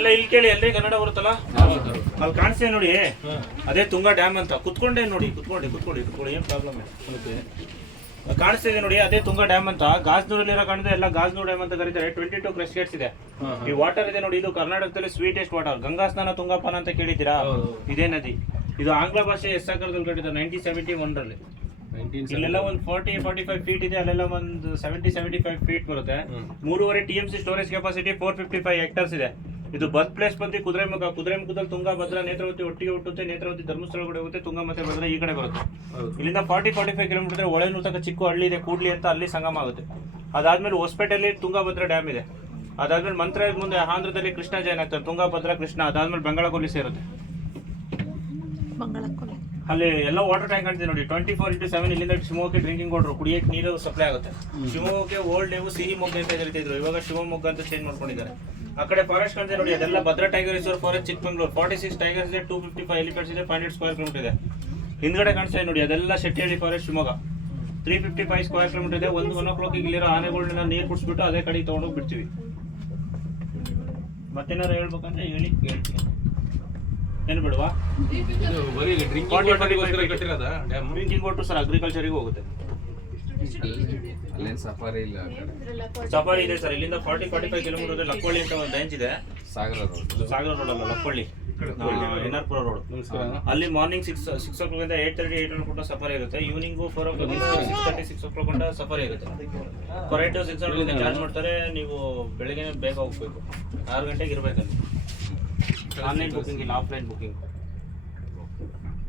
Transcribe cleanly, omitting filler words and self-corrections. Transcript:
ಅಲ್ಲೆಲ್ಲ ಇಲ್ಲಿ ಕೇಳಿ ಎಲ್ಲೇ ಕನ್ನಡ ಬರುತ್ತಲ್ಲ ಅಲ್ಲಿ ಕಾಣಿಸ್ತೀವಿ ನೋಡಿ, ಅದೇ ತುಂಗಾ ಡ್ಯಾಮ್ ಅಂತ. ಕುತ್ಕೊಂಡೆ ನೋಡಿ, ಕುತ್ಕೊಳ್ಳಿ ಏನ್ ಪ್ರಾಬ್ಲಮ್ ಇಲ್ಲ. ಕಾಣಿಸ್ತಿದೆ ನೋಡಿ, ಅದೇ ತುಂಗಾ ಡ್ಯಾಮ್ ಅಂತ. ಗಾಜನೂರಲ್ಲಿರೋ ಕಾಣಿದೆ ಎಲ್ಲ ಗಾಜನೂರ್ ಡ್ಯಾಮ್ ಅಂತ ಕರೀತಾರೆ. 22 ಕ್ರಸ್ಟ್ ಗೇಟ್ಸ್ ಇದೆ. ಈ ವಾಟರ್ ಇದೆ ನೋಡಿ, ಇದು ಕರ್ನಾಟಕದಲ್ಲಿ ಸ್ವೀಟೆಸ್ಟ್ ವಾಟರ್. ಗಂಗಾ ಸ್ನಾನ ತುಂಗಾಪಾನ ಅಂತ ಕೇಳಿದ್ದೀರಾ? ಇದೇ ನದಿ. ಇದು ಆಂಗ್ಲ ಭಾಷೆ ಎಸ್ಸಾಕರದಲ್ಲಿ ಕಟ್ಟಿದ್ದಾರೆ 1971ರಲ್ಲಿ. ಇಲ್ಲೆಲ್ಲ ಒಂದು 40-45 ಫೀಟ್ ಇದೆ, ಅಲ್ಲೆಲ್ಲ ಒಂದು 70-75 ಫೀಟ್ ಬರುತ್ತೆ. 3.5 TMC ಸ್ಟೋರೇಜ್ ಕೆಪಾಸಿಟಿ, 455 ಹೆಕ್ಟರ್ಸ್ ಇದೆ. ಇದು ಬರ್ತ್ ಪ್ಲೇಸ್ ಬಂದು ಕುದುರೆಮುಖದಲ್ಲಿ ತುಂಗಭದ್ರಾ ನೇತ್ರಾವತಿ ಒಟ್ಟಿಗೆ ಹುಟ್ಟುತ್ತೆ. ನೇತ್ರಾವತಿ ಧರ್ಮಸ್ಥಳ ಕಡೆ ಹೋಗುತ್ತೆ, ತುಂಗಾ ಮತ್ತೆ ಭದ್ರಾ ಈ ಕಡೆ ಬರುತ್ತೆ. ಇಲ್ಲಿಂದ 40-45 ಕಿಲೋಮೀಟರ್ ಒಳನೂರು ತನಕ ಚಿಕ್ಕ ಹಳ್ಳಿ ಇದೆ, ಕೂಡ್ಲಿ ಅಂತ, ಅಲ್ಲಿ ಸಂಗಮ ಆಗುತ್ತೆ. ಅದಾದ್ಮೇಲೆ ಹೊಸಪೇಟೆಯಲ್ಲಿ ತುಂಗಭದ್ರಾ ಡ್ಯಾಮ್ ಇದೆ. ಅದಾದ್ಮೇಲೆ ಮಂತ್ರಾಲಯದ ಮುಂದೆ ಆಂಧ್ರದಲ್ಲಿ ಕೃಷ್ಣ ಜಾಯ್ನ್ ಆಗ್ತಾರೆ, ತುಂಗಭದ್ರಾ ಕೃಷ್ಣ. ಅದಾದ್ಮೇಲೆ ಬಂಗಾಳಕೊಲ್ಲಿ ಸೇರುತ್ತೆ. ಅಲ್ಲಿ ಎಲ್ಲ ವಾಟರ್ ಟ್ಯಾಂಕ್ ಕಾಣ್ತಿದೆ ನೋಡಿ, 24/7. ಇಲ್ಲಿಂದ ಶಿವಮೊಗ್ಗಕ್ಕೆ ಡ್ರಿಂಕಿಂಗ್ ವಾಟರ್, ಕುಡಿಯಕ್ಕೆ ನೀರು ಸಪ್ಲೈ ಆಗುತ್ತೆ. ಶಿವಮೊಗ್ಗಕ್ಕೆ ಓಲ್ಡ್ ನೇವು ಸಿಹಿಮೊಗ್ಗ ಅಂತ ಹೇಳ್ತಿದ್ರು, ಇವಾಗ ಶಿವಮೊಗ್ಗ ಅಂತ ಚೇಂಜ್ ಮಾಡ್ಕೊಂಡಿದ್ದಾರೆ. ಆ ಕಡೆ ಫಾರೆಸ್ಟ್ ಕಾಣ್ತಿದೆ ನೋಡಿ, ಅದೆಲ್ಲ Bhadra tiger reserve forest Chikmagalur. 46 tigers ಇದೆ, 255 ಎಲಿಫೆಂಟ್ಸ್ ಇದೆ, 500 ಸ್ಕ್ವೇರ್ ಕಿಲೋಮೀಟರ್ ಇದೆ. ಹಿಂದ್ಗಡೆ ಕಾಣಿಸ್ತಾ ನೋಡಿ, ಅದೆಲ್ಲ Shettihalli forest Shivamogga, 355 square kilometre ಇದೆ. 1 o'clock ಇಲ್ಲಿರೋ ಆನೆಗಳನ್ನ ನೀರು ಕುಡಿಸ್ಬಿಟ್ಟು ಅದೇ ಕಡೆಗೆ ತೊಗೊಂಡೋಗಿ ಬಿಡ್ತೀವಿ. ಮತ್ತೇನಾರು ಹೇಳ್ಬೇಕಂದ್ರೆ ಹೇಳಿ, ಕೇಳ್ತೀನಿ. ಏನು ಬಿಡುವ ಡ್ರಿಂಕಿಂಗ್ ವಾಟರ್ ಸರ್ ಅಗ್ರಿಕಲ್ಚರಿಗೆ ಹೋಗುತ್ತೆ. ಸಫಾರಿ ಇಲ್ಲ, ಸಫಾರಿ ಇದೆ ಸರ್. ಇಲ್ಲಿಂದ 40-45 ಕಿಲೋಮೀಟರ್ ಲಕ್ಕೊಳ್ಳಿ ಅಂತ ಒಂದು ರೇಂಜ್ ಇದೆ. ಸಾಗರ ರೋಡ್ ಅಲ್ಲ, ಲಕ್ಕೊಳ್ಳಿ, ಎನ್ಆರ್ಪುರ ರೋಡ್. ಅಲ್ಲಿ ಮಾರ್ನಿಂಗ್ 6 o'clock ಇಂದ 8:30 ಸಫಾರಿ ಇರುತ್ತೆ. ಈವ್ನಿಂಗ್ 4 o'clock 6:30-6 o'clock ಗಂಟ ಸಫಾರಿ ಇರುತ್ತೆ. ಫಾರ್ 8 hours 600 ಚಾರ್ಜ್ ಮಾಡ್ತಾರೆ. ನೀವು ಬೆಳಗ್ಗೆ ಬೇಗ ಹೋಗ್ಬೇಕು, 6 ಗಂಟೆಗೆ ಇರಬೇಕಲ್ಲಿ. ಆನ್ಲೈನ್ ಬುಕಿಂಗ್ ಇಲ್ಲ, ಆಫ್ಲೈನ್ ಬುಕಿಂಗ್.